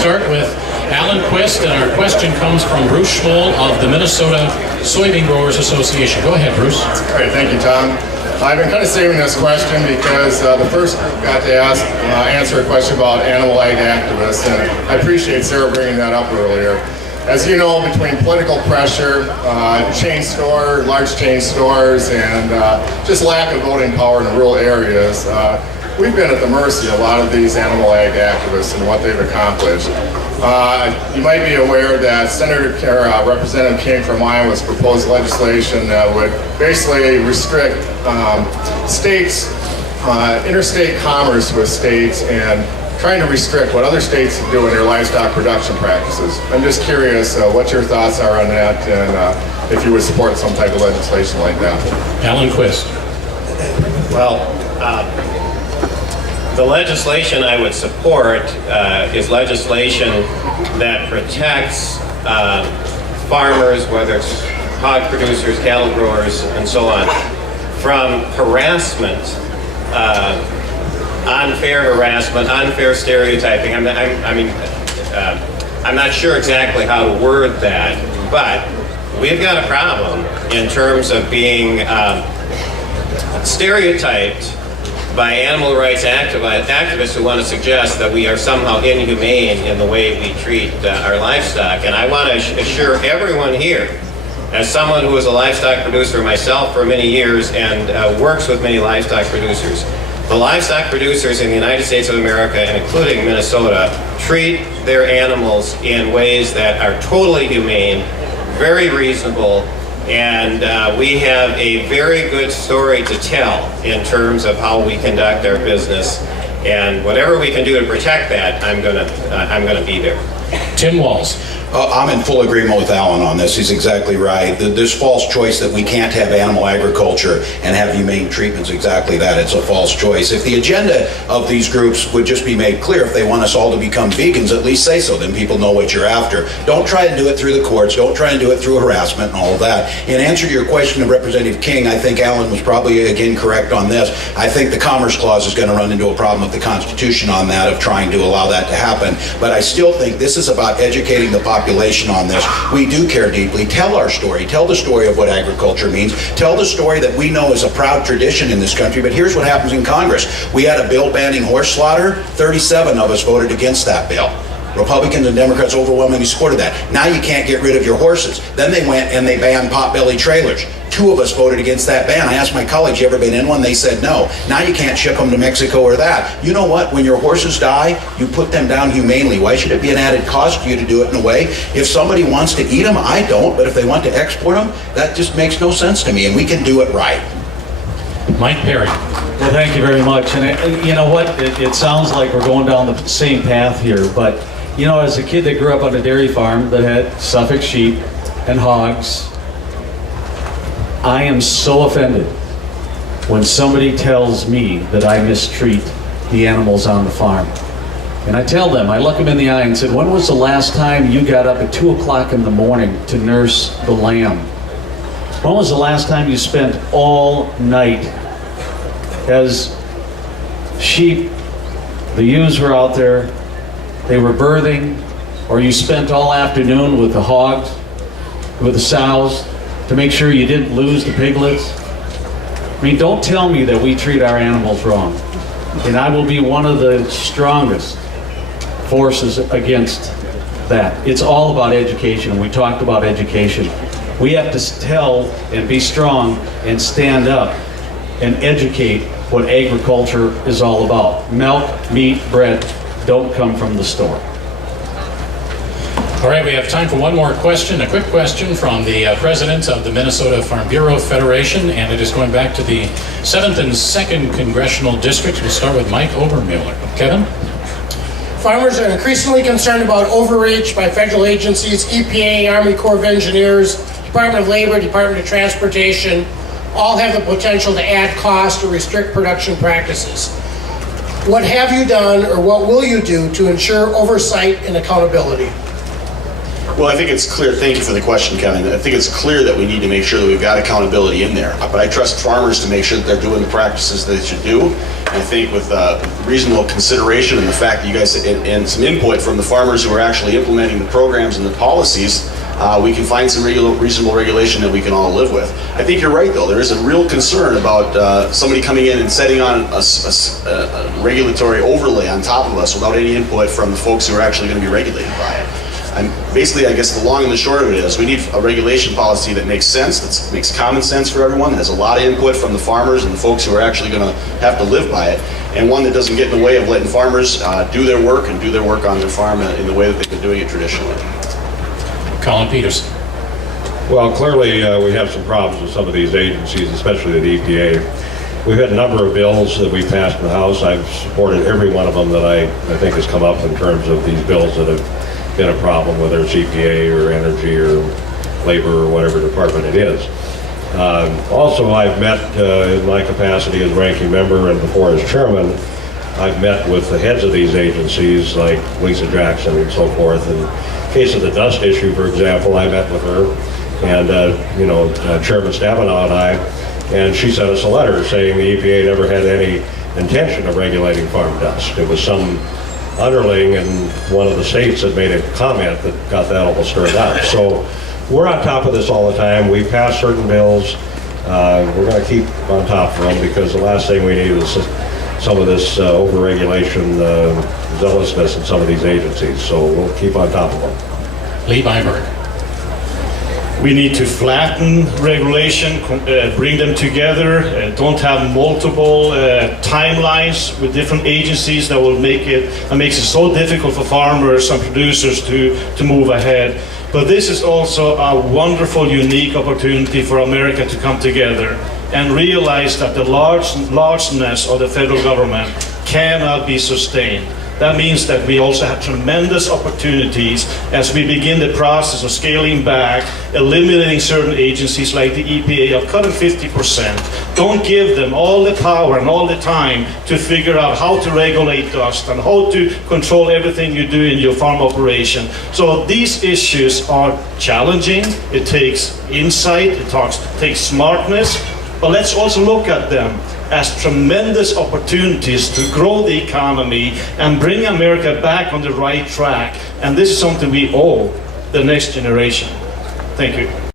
Start with Alan Quist, and our question comes from Bruce Schmoll of the Minnesota Soybean Growers Association. Go ahead, Bruce. All right, thank you, Tom. I've been kind of saving this question because the first group got to answer a question about animal ag activists, and I appreciate Sarah bringing that up earlier. As you know, between political pressure, large chain stores, and just lack of voting power in rural areas, we've been at the mercy of a lot of these animal ag activists and what they've accomplished. You might be aware that Representative King from Iowa's proposed legislation that would basically restrict states, interstate commerce with states, and trying to restrict what other states do in their livestock production practices. I'm just curious what your thoughts are on that, and if you would support some type of legislation like that. Alan Quist. Well, the legislation I would support is legislation that protects farmers, whether it's hog producers, cattle growers, and so on, from harassment, unfair stereotyping. I'm not sure exactly how to word that, but we've got a problem in terms of being stereotyped by animal rights activists who want to suggest that we are somehow inhumane in the way we treat our livestock. And I want to assure everyone here, as someone who was a livestock producer myself for many years and works with many livestock producers, the livestock producers in the United States of America, and including Minnesota, treat their animals in ways that are totally humane, very reasonable, and we have a very good story to tell in terms of how we conduct our business. And whatever we can do to protect that, I'm gonna be there. Tim Walz. I'm in full agreement with Alan on this. He's exactly right. This false choice that we can't have animal agriculture and have humane treatment is exactly that. It's a false choice. If the agenda of these groups would just be made clear, if they want us all to become vegans, at least say so. Then people know what you're after. Don't try and do it through the courts. Don't try and do it through harassment and all of that. In answer to your question of Representative King, I think Alan was probably, again, correct on this. I think the Commerce Clause is going to run into a problem with the Constitution on that, of trying to allow that to happen. But I still think this is about educating the population on this. We do care deeply. Tell our story. Tell the story of what agriculture means. Tell the story that we know is a proud tradition in this country. But here's what happens in Congress. We had a bill banning horse slaughter. 37 of us voted against that bill. Republicans and Democrats overwhelmingly supported that. Now you can't get rid of your horses. Then they went and they banned potbelly trailers. 2 of us voted against that ban. I asked my colleagues, you ever been in one? They said no. Now you can't ship them to Mexico or that. You know what? When your horses die, you put them down humanely. Why should it be an added cost to you to do it in a way? If somebody wants to eat them, I don't. But if they want to export them, that just makes no sense to me. And we can do it right. Mike Parry. Well, thank you very much. And you know what? It sounds like we're going down the same path here. But, you know, as a kid that grew up on a dairy farm that had Suffolk sheep and hogs, I am so offended when somebody tells me that I mistreat the animals on the farm. And I tell them, I look them in the eye and said, when was the last time you got up at 2 o'clock in the morning to nurse the lamb? When was the last time you spent all night as sheep, the ewes were out there, they were birthing, or you spent all afternoon with the hogs, with the sows, to make sure you didn't lose the piglets? I mean, don't tell me that we treat our animals wrong. And I will be one of the strongest forces against that. It's all about education. We talked about education. We have to tell and be strong and stand up and educate what agriculture is all about. Milk, meat, bread don't come from the store. All right, we have time for one more question, a quick question from the president of the Minnesota Farm Bureau Federation, and it is going back to the 7th and 2nd Congressional Districts. We'll start with Mike Obermueller. Kevin? Farmers are increasingly concerned about overreach by federal agencies, EPA, Army Corps of Engineers, Department of Labor, Department of Transportation, all have the potential to add cost or restrict production practices. What have you done or what will you do to ensure oversight and accountability? Well, I think it's clear, thank you for the question, Kevin. I think it's clear that we need to make sure that we've got accountability in there. But I trust farmers to make sure that they're doing the practices they should do. And I think with reasonable consideration and the fact that you guys, and some input from the farmers who are actually implementing the programs and the policies, we can find some reasonable regulation that we can all live with. I think you're right, though. There is a real concern about somebody coming in and setting on a regulatory overlay on top of us without any input from the folks who are actually going to be regulated by it. And basically, I guess the long and the short of it is we need a regulation policy that makes sense, that makes common sense for everyone, that has a lot of input from the farmers and the folks who are actually going to have to live by it, and one that doesn't get in the way of letting farmers do their work and do their work on their farm in the way that they've been doing it traditionally. Colin Peterson. Well, clearly we have some problems with some of these agencies, especially the EPA. We've had a number of bills that we passed in the House. I've supported every one of them that I think has come up in terms of these bills that have been a problem, whether it's EPA or energy or labor or whatever department it is. Also, I've met in my capacity as ranking member and before as chairman, I've met with the heads of these agencies like Lisa Jackson and so forth. In the case of the dust issue, for example, I met with her and Chairman Stabenow and I, and she sent us a letter saying the EPA never had any intention of regulating farm dust. It was some underling in one of the states that made a comment that got that all stirred up. So we're on top of this all the time. We pass certain bills. We're going to keep on top of them because the last thing we need is some of this over-regulation zealousness in some of these agencies. So we'll keep on top of them. Lee Byberg. We need to flatten regulation, bring them together, don't have multiple timelines with different agencies that makes it so difficult for farmers and producers to move ahead. But this is also a wonderful, unique opportunity for America to come together and realize that the largeness of the federal government cannot be sustained. That means that we also have tremendous opportunities as we begin the process of scaling back, eliminating certain agencies like the EPA of cutting 50%. Don't give them all the power and all the time to figure out how to regulate dust and how to control everything you do in your farm operation. So these issues are challenging. It takes insight, it takes smartness, but let's also look at them as tremendous opportunities to grow the economy and bring America back on the right track. And this is something we owe the next generation. Thank you.